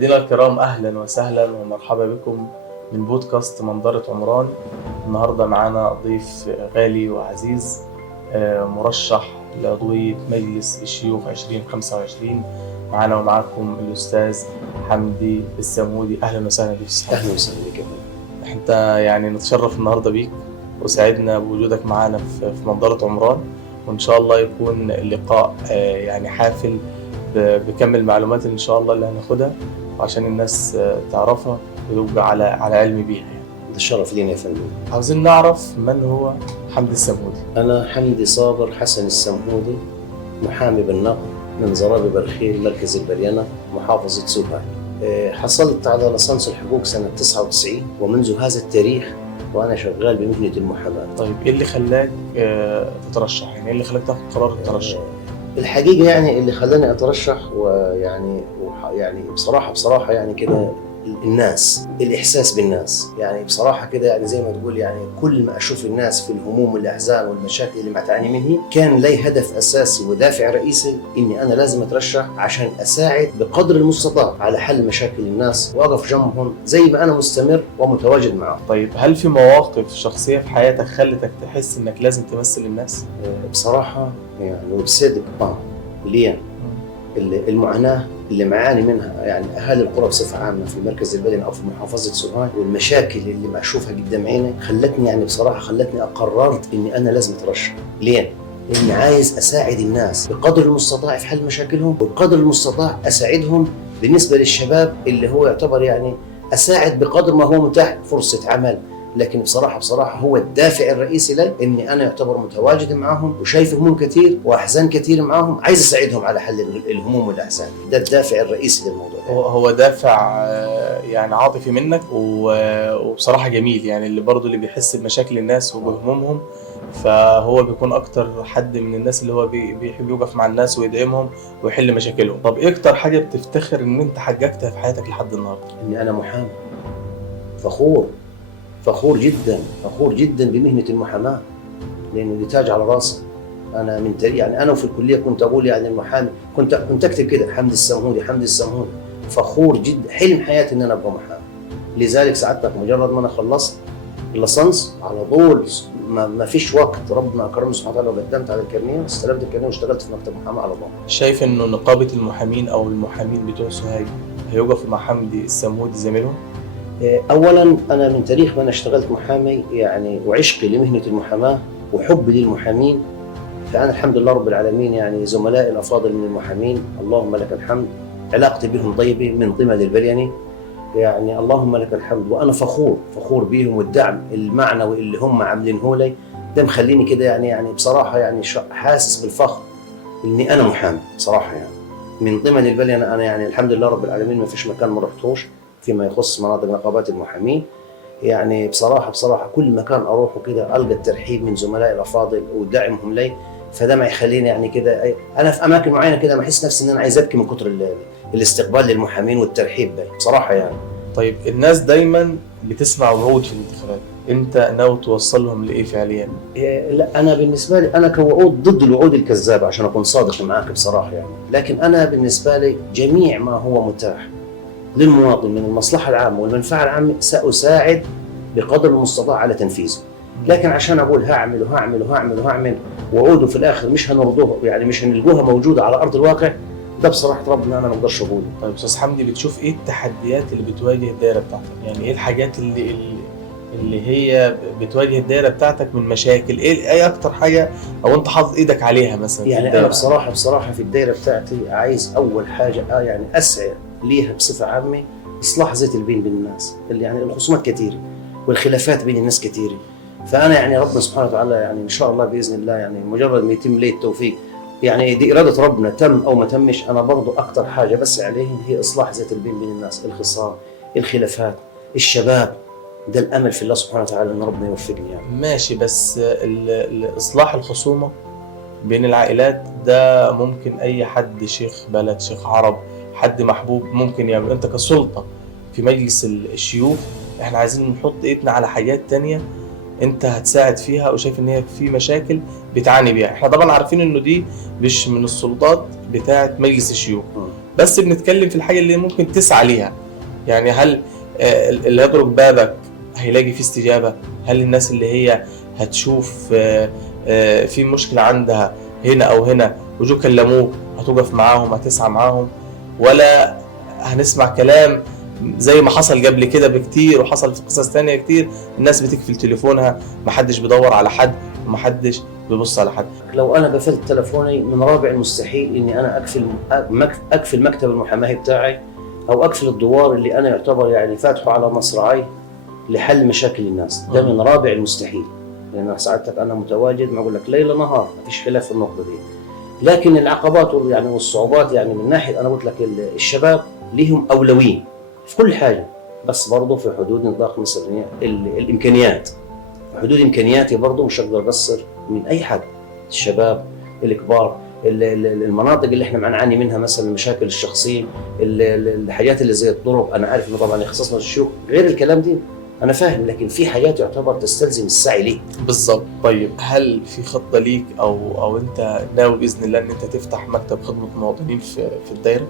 مشاهدينا الكرام، أهلا وسهلا ومرحبا بكم من بودكاست منظرة عمران. النهاردة معانا ضيف غالي وعزيز، مرشح لعضوية مجلس الشيوخ 2025. معانا ومعاكم الأستاذ حمدي السمودي. أهلا وسهلا بك. أهلا وسهلا بك. أنت يعني نتشرف النهاردة بيك وسعدنا بوجودك معانا في منظرة عمران، وإن شاء الله يكون اللقاء يعني حافل بكم المعلومات إن شاء الله اللي هناخدها عشان الناس تعرفها ويبقى على علم بيها. يعني ده الشرف لينا يا فندم. عاوزين نعرف من هو حمدي السمودي. أنا حمدي صابر حسن السمودي، محامي بالنقد من زرابي برخيل، مركز البريانة، محافظة سوهاج. حصلت على ليسانس الحقوق سنة 99، ومنذ هذا التاريخ وأنا شغال بمهنة المحاماة. طيب إيه اللي خلاك تترشح؟ يعني إيه اللي خلاك تاخد قرار الترشح؟ الحقيقة يعني اللي خلاني أترشح ويعني بصراحة يعني كده الناس، الإحساس بالناس، يعني بصراحة كده يعني زي ما تقول يعني كل ما أشوف الناس في الهموم والأحزان والمشاكل اللي ما تعاني منه، كان لي هدف أساسي ودافع رئيسي إني أنا لازم أترشح عشان أساعد بقدر المستطاع على حل مشاكل الناس وأقف جنبهم زي ما أنا مستمر ومتواجد معهم. طيب هل في مواقف شخصية في حياتك خلتك تحس إنك لازم تمثل الناس؟ بصراحة يعني وبصدق ليه المعاناة اللي معاني منها يعني أهالي القرى بصفة عامة في مركز البلد أو في محافظة سوهاج، والمشاكل اللي ما أشوفها قدام عيني خلتني يعني بصراحة أقررت إني أنا لازم أترشح. ليه؟ لأني عايز أساعد الناس بقدر المستطاع في حل مشاكلهم، وبقدر المستطاع أساعدهم بالنسبة للشباب اللي هو يعتبر يعني أساعد بقدر ما هو متاح فرصة عمل. لكن بصراحة هو الدافع الرئيسي لي إني أنا يعتبر متواجد معهم وشايف هموم كتير وأحزان كتير معهم، عايز أساعدهم على حل الهموم والأحزان. ده الدافع الرئيسي للموضوع. هو دافع يعني عاطفي منك وبصراحة جميل، يعني اللي برضو اللي بيحس بمشاكل الناس وبهمومهم، فهو بيكون أكتر حد من الناس اللي هو بيحب يوقف مع الناس ويدعمهم ويحل مشاكلهم. طب إيه أكتر حاجة بتفتخر إن أنت حققتها في حياتك لحد النهاردة؟ إني أنا محامي، فخور جدا بمهنة المحاماة، لأنه دي تاج على راسي. أنا من يعني أنا وفي الكلية كنت أقول يعني المحامي، كنت أكتب كده حمدي السمودي. فخور جدا، حلم حياتي إن أنا أبقى محامي. لذلك سعادتك مجرد ما أنا خلصت الليسانس على طول ما فيش وقت، ربنا أكرمني سبحانه وتعالى وقدمت على الكارنيه واستلمت الكارنيه واشتغلت في مكتب محاماة على طول. شايف إنه نقابة المحامين أو المحامين بتوع سوهاج هيوقفوا مع حمدي السمودي زميلهم؟ أولاً أنا من تاريخ ما أنا اشتغلت محامي يعني وعشقي لمهنة المحاماة وحبي للمحامين، فأنا الحمد لله رب العالمين يعني زملائي الأفاضل من المحامين اللهم لك الحمد، علاقتي بهم طيبة من ضمن البرياني، يعني اللهم لك الحمد. وأنا فخور بهم، والدعم المعنوي اللي هم عاملينه لي ده مخليني كده يعني بصراحة يعني حاسس بالفخر إني أنا محامي بصراحة. يعني من ضمن البرياني أنا يعني الحمد لله رب العالمين ما فيش مكان ما رحتوش فيما يخص مناطق نقابات المحامين. يعني بصراحة كل مكان أروحه كده ألقى الترحيب من زملائي الأفاضل ودعمهم لي، فده ما يخليني يعني كده أنا في أماكن معينة كده ما أحس نفسي إن أنا عايز أبكي من كتر الاستقبال للمحامين والترحيب بي بصراحة. يعني طيب الناس دايما بتسمع وعود في الانتخابات، أنت ناوي توصل لهم لإيه فعليا؟ لا، أنا بالنسبة لي أنا كوعود ضد الوعود الكذابة عشان أكون صادق معاك بصراحة يعني، لكن أنا بالنسبة لي جميع ما هو متاح للمواطن من المصلحة العامة والمنفعة العامة سأساعد بقدر المستطاع على تنفيذه. لكن عشان أقول هعمل وعوده في الآخر مش هنرضوها، يعني مش هنلقوها موجودة على أرض الواقع، ده بصراحة ربنا أنا ما أقدرش أقوله. طيب أستاذ حمدي، بتشوف إيه التحديات اللي بتواجه الدائرة بتاعتك؟ يعني إيه الحاجات اللي هي بتواجه الدائرة بتاعتك من مشاكل؟ إيه أكتر حاجة أو أنت حاطط إيدك عليها مثلا؟ يعني أنا بصراحة في الدائرة بتاعتي عايز أول حاجة يعني أسعى ليها بصفة عامة إصلاح ذات البين بين الناس، اللي يعني الخصومات كثيرة والخلافات بين الناس كثيرة. فأنا يعني ربنا سبحانه وتعالى يعني إن شاء الله بإذن الله يعني مجرد ما يتم لي التوفيق، يعني دي إرادة ربنا تم أو ما تمش، أنا برضو أكتر حاجة بس عليهم هي إصلاح ذات البين بين الناس، الخصام، الخلافات، الشباب. ده الأمل في الله سبحانه وتعالى إن ربنا يوفقني يعني. ماشي، بس إصلاح الخصومة بين العائلات ده ممكن أي حد، شيخ بلد، شيخ عرب، حد محبوب ممكن يعمل. أنت كسلطة في مجلس الشيوخ إحنا عايزين نحط إيدنا على حاجات تانية أنت هتساعد فيها وشايف إن هي في مشاكل بتعاني بيها. إحنا طبعا عارفين إنه دي مش من السلطات بتاعة مجلس الشيوخ، بس بنتكلم في الحاجه اللي ممكن تسعى ليها. يعني هل اللي يضرب بابك هيلاقي فيه استجابه؟ هل الناس اللي هي هتشوف في مشكله عندها هنا او هنا وجو كلموك هتوقف معاهم هتسعى معاهم، ولا هنسمع كلام زي ما حصل قبل كده بكتير وحصل في قصص تانية كتير، الناس بتقفل تليفونها، محدش بيدور على حد ومحدش بيبص على حد؟ لو انا قفلت تلفوني من رابع المستحيل اني انا اقفل مكتب المحاماه بتاعي، او اقفل الدوار اللي انا يعتبر يعني فاتحه على مصراعي لحل مشاكل الناس. ده من رابع المستحيل، لان سعادتك انا متواجد، ما اقول لك ليل نهار، ما فيش خلاف في النقطه دي. لكن العقبات يعني والصعوبات يعني من ناحيه، انا قلت لك الشباب ليهم اولويه في كل حاجه، بس برضه في حدود نطاق مثلا الامكانيات. في حدود امكانياتي برضه مش هقدر اقصر من اي حد. الشباب الكبار، المناطق اللي احنا بنعاني منها مثلا المشاكل الشخصيه، الحاجات اللي زي الطرق، انا عارف انه طبعا يخصصنا الشيوخ غير الكلام دي، انا فاهم، لكن في حاجات يعتبر تستلزم السعي ليه. بالظبط. طيب هل في خطه ليك او انت ناوي باذن الله ان انت تفتح مكتب خدمه مواطنين في الدايره؟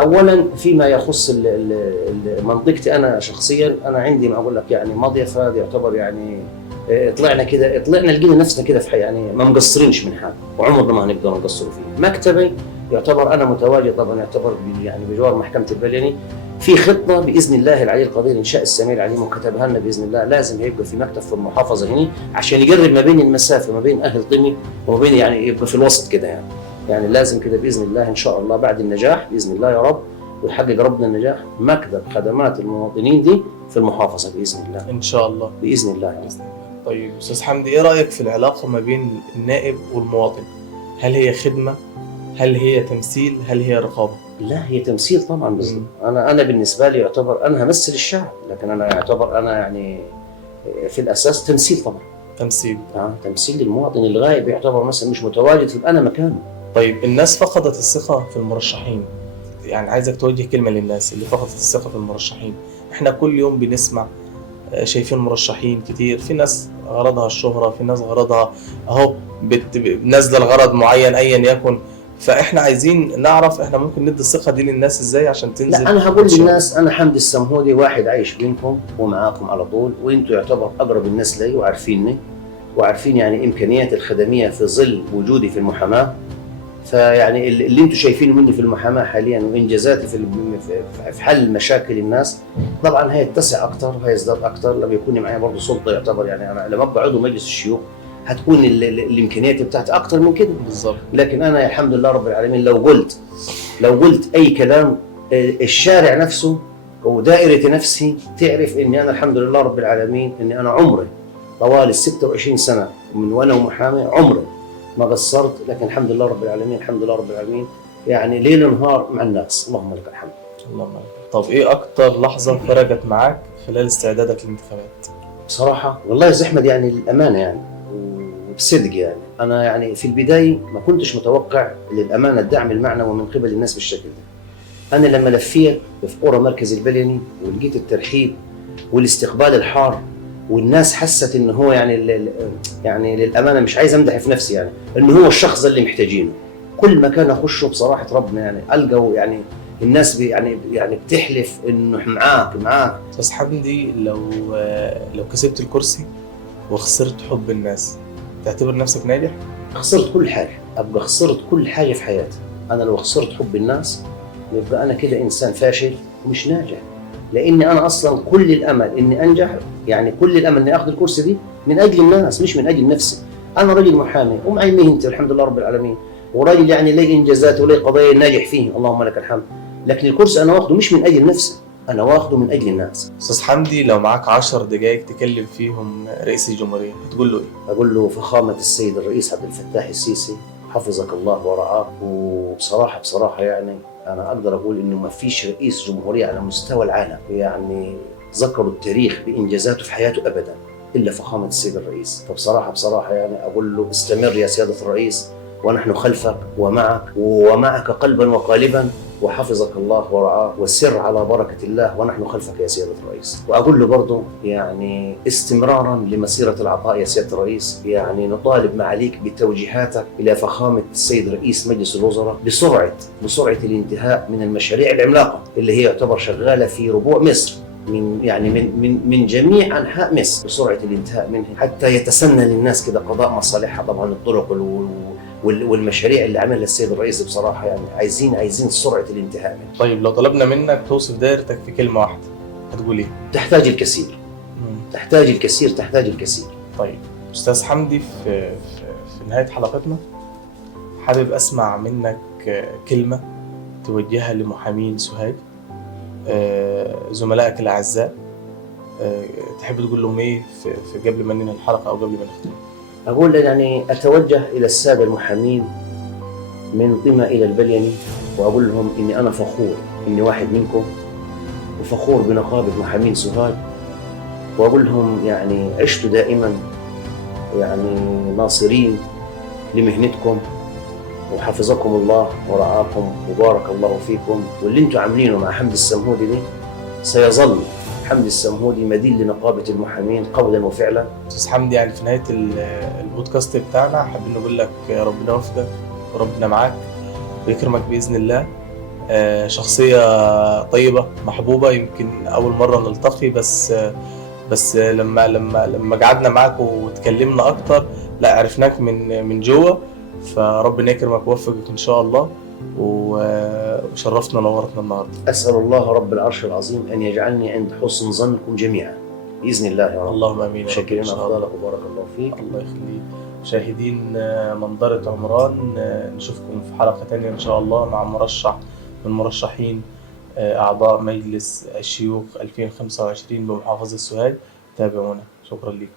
اولا فيما يخص منطقتي انا شخصيا، انا عندي ما اقول لك يعني مضيفه يعتبر يعني طلعنا لقينا نفسنا كده في يعني ما مقصرينش من حاجه، وعمرنا ما هنقدر نقصر فيه. مكتبي يعتبر انا متواجد طبعا يعتبر يعني بجوار محكمه البليني، في خطه باذن الله العلي القدير انشاء السمير العليم وكتبها لنا باذن الله، لازم هيبقى في مكتب في المحافظه هنا عشان يقرب ما بين المسافه ما بين اهل طمي وما بين يعني يبقى في الوسط كده يعني لازم كده باذن الله ان شاء الله بعد النجاح باذن الله يا رب ويحقق ربنا النجاح، مكتب خدمات المواطنين دي في المحافظه باذن الله ان شاء الله باذن الله. طيب استاذ حمدي، ايه رايك في العلاقه ما بين النائب والمواطن؟ هل هي خدمه؟ هل هي تمثيل؟ هل هي رقابه؟ لا هي تمثيل طبعا. بالضبط. انا بالنسبه لي يعتبر انا همثل الشعب، لكن انا يعتبر انا يعني في الاساس تمثيل طبعا. تمثيل. تمثيل للمواطن الغائب يعتبر مثلا مش متواجد في انا مكانه. طيب الناس فقدت الثقه في المرشحين، يعني عايزك توجه كلمه للناس اللي فقدت الثقه في المرشحين. احنا كل يوم بنسمع شايفين مرشحين كتير، في ناس غرضها الشهرة، في ناس غرضها اهو نازله لغرض معين ايا يكن، فاحنا عايزين نعرف احنا ممكن ندي الثقة دي للناس ازاي عشان تنزل. لا انا هقول للناس انا حمدي السمهودي واحد عايش بينكم ومعاكم على طول، وانتم يعتبر اقرب الناس لي وعارفيني وعارفين يعني امكانياتي الخدمية في ظل وجودي في المحاماة. فيعني اللي انتم شايفينه مني في المحاماه حاليا وانجازاتي في حل مشاكل الناس طبعا هيتسع اكثر وهيزداد اكثر لما يكون معايا برضه سلطه. يعتبر يعني انا لما ابقى عضو مجلس الشيوخ هتكون الامكانيات بتاعتي اكثر من كده. بالظبط. لكن انا الحمد لله رب العالمين لو قلت اي كلام الشارع نفسه ودائره نفسي تعرف اني انا الحمد لله رب العالمين اني انا عمري طوال 26 سنه من وانا محامي عمري ما قصرت، لكن الحمد لله رب العالمين الحمد لله رب العالمين يعني ليل نهار مع الناس. اللهم لك الحمد. اللهم لك. طب ايه اكتر لحظه فرقت معاك خلال استعدادك للانتخابات؟ بصراحه والله يا احمد يعني الامانه يعني وبصدق يعني انا يعني في البدايه ما كنتش متوقع للامانه الدعم المعنوي من قبل الناس بالشكل ده. انا لما لفيت في قرى مركز البليني ولقيت الترحيب والاستقبال الحار والناس حست ان هو يعني للامانه مش عايز امدح في نفسي يعني انه هو الشخص اللي محتاجينه. كل مكان اخشه بصراحه ربنا يعني القوا يعني الناس يعني بتحلف انه معاك. بس حمدي لو كسبت الكرسي وخسرت حب الناس تعتبر نفسك ناجح؟ خسرت كل حاجه، ابقى خسرت كل حاجه في حياتي. انا لو خسرت حب الناس يبقى انا كده انسان فاشل ومش ناجح، لاني انا اصلا كل الامل اني انجح، يعني كل الامل اني اخذ الكرسي دي من اجل الناس مش من اجل نفسي. انا راجل محامي ومعي مهنتي الحمد لله رب العالمين، وراجل يعني لي انجازات ولي قضايا ناجح فيه اللهم لك الحمد، لكن الكرسي انا واخده مش من اجل نفسي، انا واخده من اجل الناس. استاذ حمدي لو معاك 10 دقائق تكلم فيهم رئيس الجمهوريه هتقول له ايه؟ اقول له فخامه السيد الرئيس عبد الفتاح السيسي حفظك الله ورعاك. وبصراحه يعني انا اقدر اقول انه ما فيش رئيس جمهوريه على مستوى العالم يعني ذكروا التاريخ بانجازاته في حياته ابدا الا فخامه السيد الرئيس. فبصراحه يعني اقول له استمر يا سياده الرئيس ونحن خلفك ومعك قلبا وقالبا وحفظك الله ورعاه، والسر على بركة الله، ونحن خلفك يا سيادة الرئيس. وأقول له برضه يعني استمرارا لمسيرة العطاء يا سيادة الرئيس، يعني نطالب معاليك بتوجيهاتك إلى فخامة السيد رئيس مجلس الوزراء بسرعة الانتهاء من المشاريع العملاقة اللي هي يعتبر شغالة في ربوع مصر، من جميع انحاء مصر، بسرعه الانتهاء منها حتى يتسنى للناس كده قضاء مصالحها. طبعا الطرق والمشاريع اللي عملها السيد الرئيس بصراحه يعني عايزين سرعه الانتهاء منها. طيب لو طلبنا منك توصف دايرتك في كلمه واحده هتقول ايه؟ تحتاج الكثير. تحتاج الكثير. طيب استاذ حمدي، في نهايه حلقتنا حابب اسمع منك كلمه توجهها لمحامين سوهاج، زملائك الاعزاء، تحب تقول لهم ايه في قبل ما ننهي الحلقه او قبل ما نختم؟ اقول يعني اتوجه الى الساده المحامين من طمة الى البليني، واقول لهم اني انا فخور اني واحد منكم، وفخور بنقابه محامين سوهاج، واقول لهم يعني عشتوا دائما يعني ناصرين لمهنتكم، وحفظكم الله ورعاكم وبارك الله فيكم. واللي انتم عاملينه مع حمدي السمهودي دي سيظل حمدي السمهودي مدين لنقابة المحامين قولا وفعلا. استاذ حمدي، يعني في نهاية البودكاست بتاعنا حابين نقول لك ربنا يوفقك وربنا معاك ويكرمك بإذن الله. شخصية طيبة محبوبة، يمكن أول مرة نلتقي، بس لما قعدنا معاك وتكلمنا أكتر لا عرفناك من جوه، فربنا يكرمك ويوفقك إن شاء الله، وشرفتنا ونورتنا النهارده. أسأل الله رب العرش العظيم أن يجعلني عند حسن ظنكم جميعا بإذن الله يا رب. اللهم آمين. شكرا أفضلك وبارك الله فيك. الله يخليك. مشاهدين منظرة عمران، نشوفكم في حلقة تانية إن شاء الله مع مرشح من مرشحين أعضاء مجلس الشيوخ 2025 بمحافظة سوهاج. تابعونا. شكرا لكم.